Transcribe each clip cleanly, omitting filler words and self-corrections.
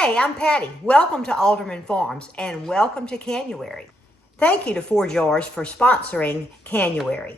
Hey, I'm Patty. Welcome to Alderman Farms and welcome to CANUARY. Thank you to 4 Jars for sponsoring CANUARY.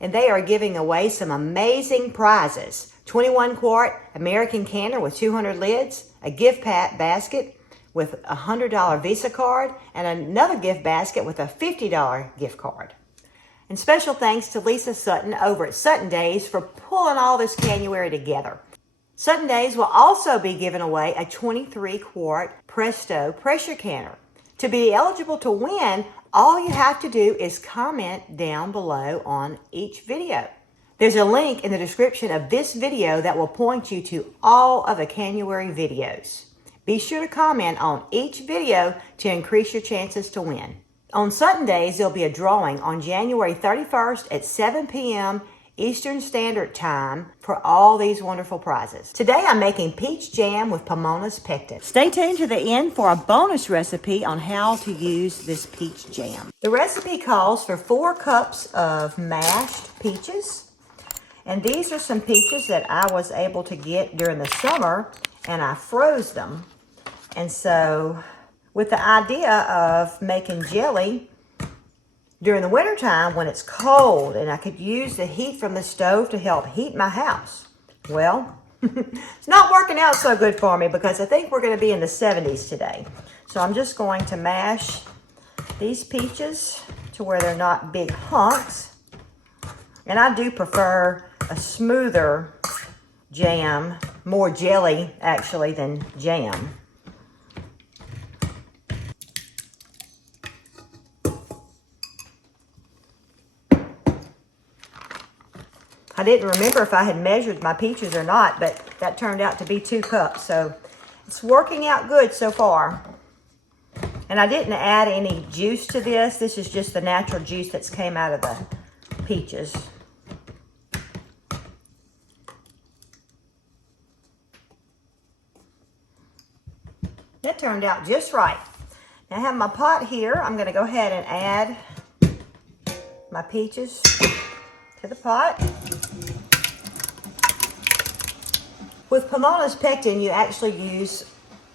And they are giving away some amazing prizes. 21 quart American canner with 200 lids, a gift basket with a $100 Visa card, and another gift basket with a $50 gift card. And special thanks to Lisa Sutton over at Sutton Days for pulling all this CANUARY together. Sutton Days will also be giving away a 23 quart Presto pressure canner. To be eligible to win, all you have to do is comment down below on each video. There's a link in the description of this video that will point you to all of the CANUARY videos. Be sure to comment on each video to increase your chances to win. On Sutton Days, there'll be a drawing on January 31st at 7 p.m. Eastern Standard Time for all these wonderful prizes. Today I'm making peach jam with Pomona's Pectin. Stay tuned to the end for a bonus recipe on how to use this peach jam. The recipe calls for 4 cups of mashed peaches. And these are some peaches that I was able to get during the summer, and I froze them. And so with the idea of making jelly during the wintertime when it's cold and I could use the heat from the stove to help heat my house. Well, it's not working out so good for me because I think we're going to be in the 70s today. So I'm just going to mash these peaches to where they're not big hunks. And I do prefer a smoother jam, more jelly actually than jam. I didn't remember if I had measured my peaches or not, but that turned out to be 2 cups. So it's working out good so far. And I didn't add any juice to this. This is just the natural juice that's came out of the peaches. That turned out just right. Now I have my pot here. I'm going to go ahead and add my peaches to the pot. With Pomona's Pectin, you actually use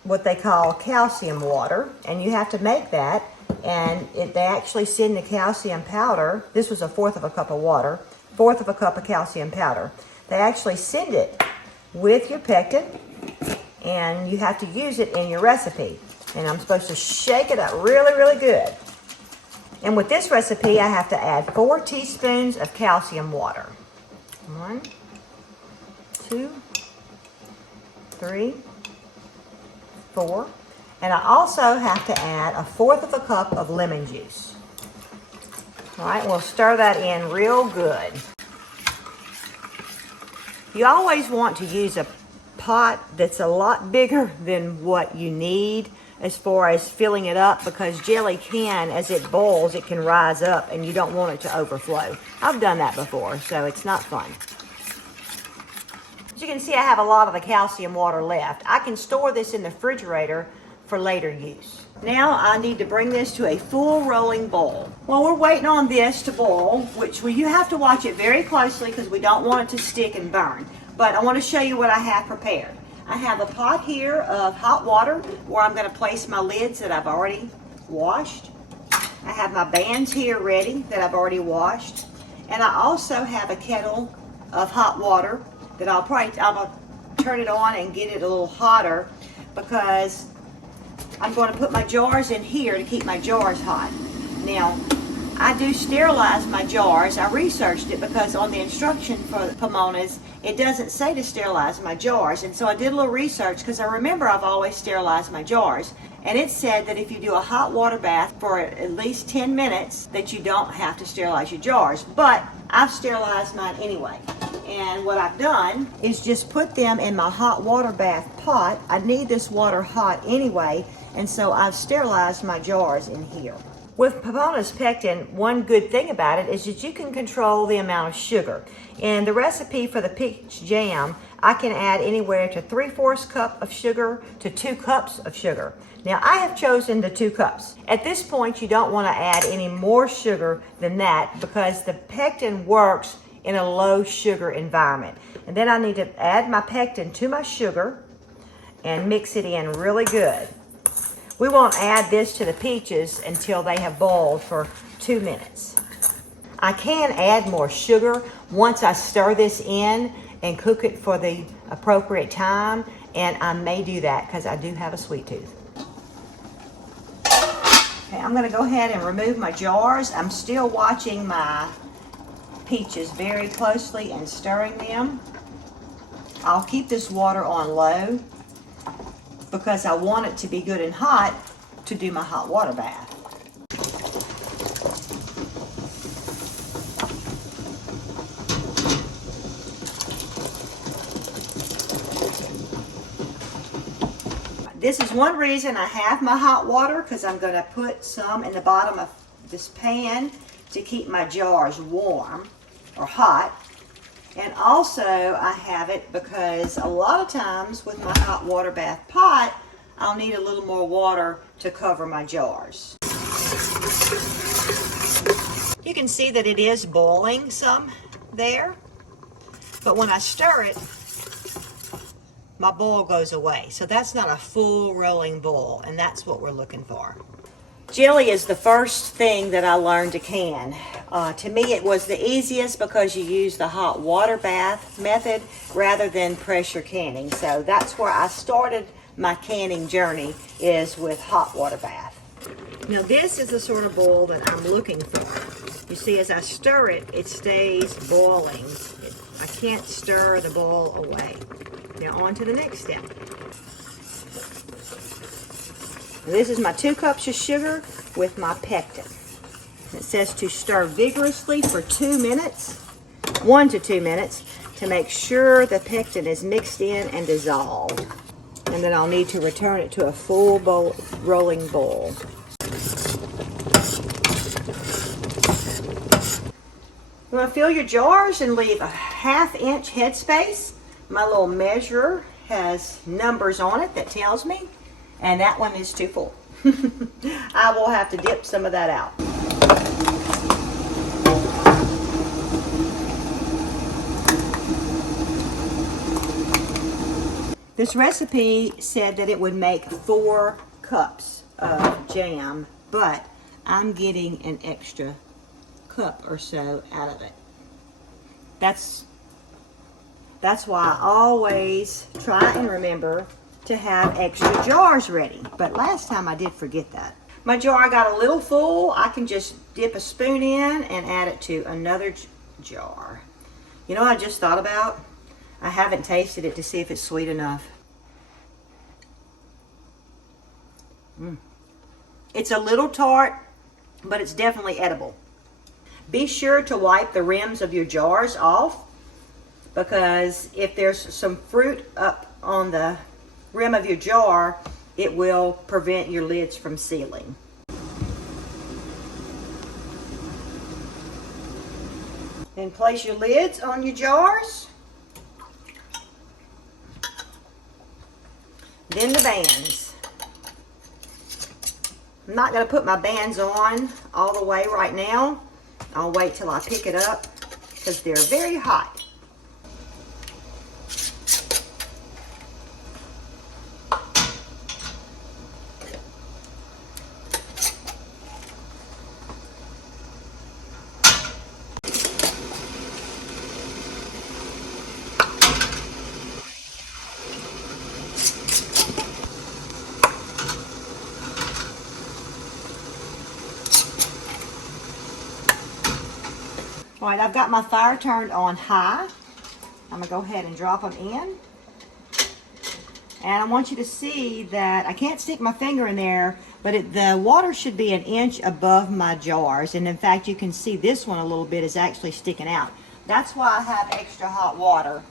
what they call calcium water, and you have to make that, and they actually send the calcium powder. This was a 1/4 of a cup of water, 1/4 of a cup of calcium powder. They actually send it with your pectin, and you have to use it in your recipe. And I'm supposed to shake it up really, really good. And with this recipe, I have to add 4 teaspoons of calcium water. 1, 2, 3, 4. And I also have to add a 1/4 of a cup of lemon juice. All right, we'll stir that in real good. You always want to use a pot that's a lot bigger than what you need as far as filling it up, because jelly can, as it boils, it can rise up and you don't want it to overflow. I've done that before, so it's not fun. As you can see, I have a lot of the calcium water left. I can store this in the refrigerator for later use. Now I need to bring this to a full rolling boil. While we're waiting on this to boil, which you have to watch it very closely because we don't want it to stick and burn. But I want to show you what I have prepared. I have a pot here of hot water where I'm going to place my lids that I've already washed. I have my bands here ready that I've already washed. And I also have a kettle of hot water that I'm going to turn it on and get it a little hotter, because I'm going to put my jars in here to keep my jars hot. Now, I do sterilize my jars. I researched it because on the instruction for Pomona's, it doesn't say to sterilize my jars. And so I did a little research because I remember I've always sterilized my jars. And it said that if you do a hot water bath for at least 10 minutes, that you don't have to sterilize your jars. But I've sterilized mine anyway. And what I've done is just put them in my hot water bath pot. I need this water hot anyway, and so I've sterilized my jars in here. With Pomona's Pectin, one good thing about it is that you can control the amount of sugar. In the recipe for the peach jam, I can add anywhere to 3/4 cup of sugar to 2 cups of sugar. Now, I have chosen the 2 cups. At this point, you don't want to add any more sugar than that because the pectin works in a low sugar environment. And then I need to add my pectin to my sugar, and mix it in really good. We won't add this to the peaches until they have boiled for 2 minutes. I can add more sugar once I stir this in and cook it for the appropriate time, and I may do that because I do have a sweet tooth. Okay, I'm going to go ahead and remove my jars. I'm still watching my peaches very closely and stirring them. I'll keep this water on low because I want it to be good and hot to do my hot water bath. This is one reason I have my hot water, because I'm going to put some in the bottom of this pan to keep my jars warm or hot. And also I have it because a lot of times with my hot water bath pot, I'll need a little more water to cover my jars. You can see that it is boiling some there, but when I stir it, my boil goes away. So that's not a full rolling boil, and that's what we're looking for. Jelly is the first thing that I learned to can. To me, it was the easiest because you use the hot water bath method rather than pressure canning. So that's where I started my canning journey, is with hot water bath. Now this is the sort of boil that I'm looking for. You see, as I stir it, it stays boiling. I can't stir the boil away. Now on to the next step. This is my 2 cups of sugar with my pectin. It says to stir vigorously for 2 minutes, 1 to 2 minutes, to make sure the pectin is mixed in and dissolved. And then I'll need to return it to a full bowl, rolling boil. You want to fill your jars and leave a 1/2 inch headspace. My little measurer has numbers on it that tells me, and that one is too full. I will have to dip some of that out. This recipe said that it would make 4 cups of jam, but I'm getting an extra cup or so out of it. That's why I always try and remember to have extra jars ready. But last time I did forget that. My jar got a little full. I can just dip a spoon in and add it to another jar. You know what I just thought about? I haven't tasted it to see if it's sweet enough. It's a little tart, but it's definitely edible. Be sure to wipe the rims of your jars off, because if there's some fruit up on the rim of your jar, it will prevent your lids from sealing. Then place your lids on your jars. Then the bands. I'm not going to put my bands on all the way right now. I'll wait till I pick it up because they're very hot. All right, I've got my fire turned on high. I'm gonna go ahead and drop them in. And I want you to see that I can't stick my finger in there, but the water should be 1 inch above my jars. And in fact, you can see this one a little bit is actually sticking out. That's why I have extra hot water,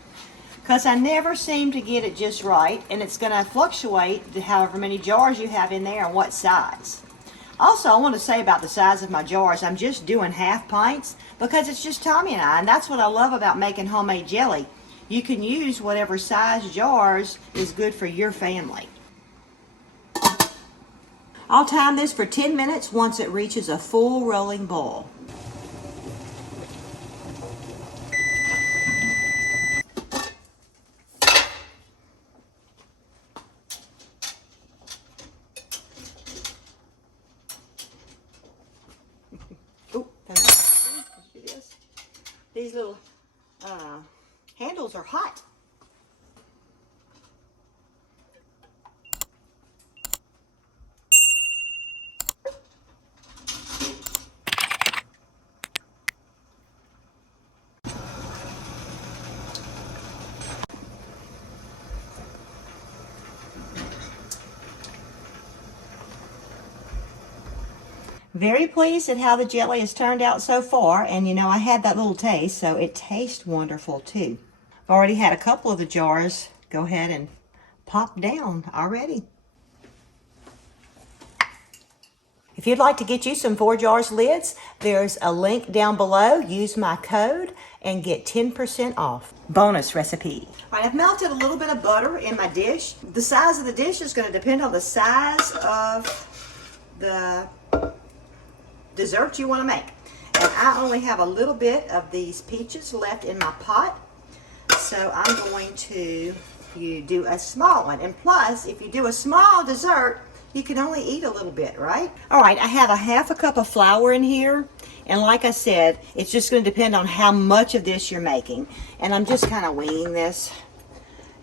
because I never seem to get it just right, and it's gonna fluctuate however many jars you have in there and what size. Also, I want to say about the size of my jars, I'm just doing 1/2 pints because it's just Tommy and I, and that's what I love about making homemade jelly. You can use whatever size jars is good for your family. I'll time this for 10 minutes once it reaches a full rolling boil. These little handles are hot. Very pleased at how the jelly has turned out so far, and you know, I had that little taste, so it tastes wonderful too. I've already had a couple of the jars go ahead and pop down already. If you'd like to get you some 4 Jars lids, there's a link down below. Use my code and get 10% off. Bonus recipe. All right, I've melted a little bit of butter in my dish. The size of the dish is going to depend on the size of the dessert you want to make. And I only have a little bit of these peaches left in my pot, so I'm going to do a small one. And plus, if you do a small dessert, you can only eat a little bit, right? All right, I have a half a cup of flour in here, and like I said, it's just going to depend on how much of this you're making. And I'm just kind of winging this,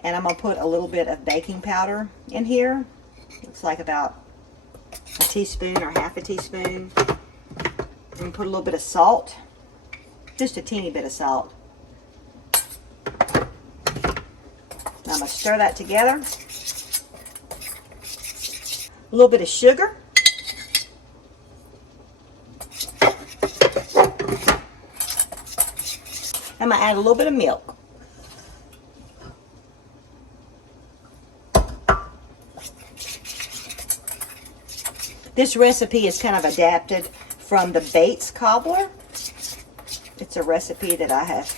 and I'm going to put a little bit of baking powder in here. Looks like about a teaspoon or half a teaspoon. And put a little bit of salt, just a teeny bit of salt. Now I'm going to stir that together. A little bit of sugar. I'm going to add a little bit of milk. This recipe is kind of adapted from the Bates cobbler. It's a recipe that I have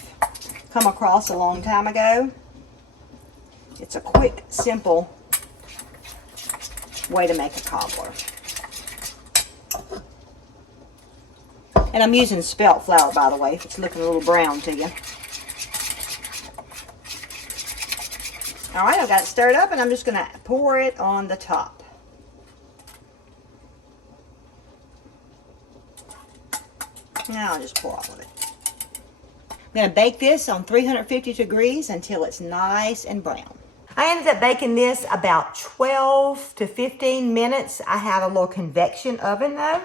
come across a long time ago. It's a quick, simple way to make a cobbler. And I'm using spelt flour, by the way, if it's looking a little brown to you. All right, I've got it stirred up, and I'm just going to pour it on the top. Now I'll just pour all of it. I'm going to bake this on 350 degrees until it's nice and brown. I ended up baking this about 12 to 15 minutes. I have a little convection oven though.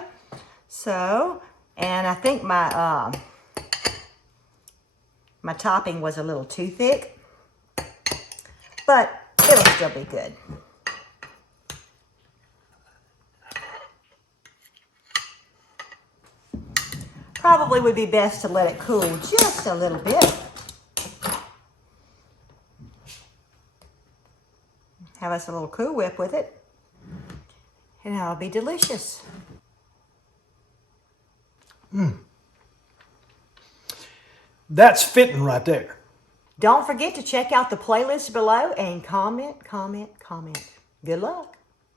So, and I think my my topping was a little too thick, but it'll still be good. Probably would be best to let it cool just a little bit. Have us a little Cool Whip with it, and that'll be delicious. That's fitting right there. Don't forget to check out the playlist below and comment, comment, comment. Good luck.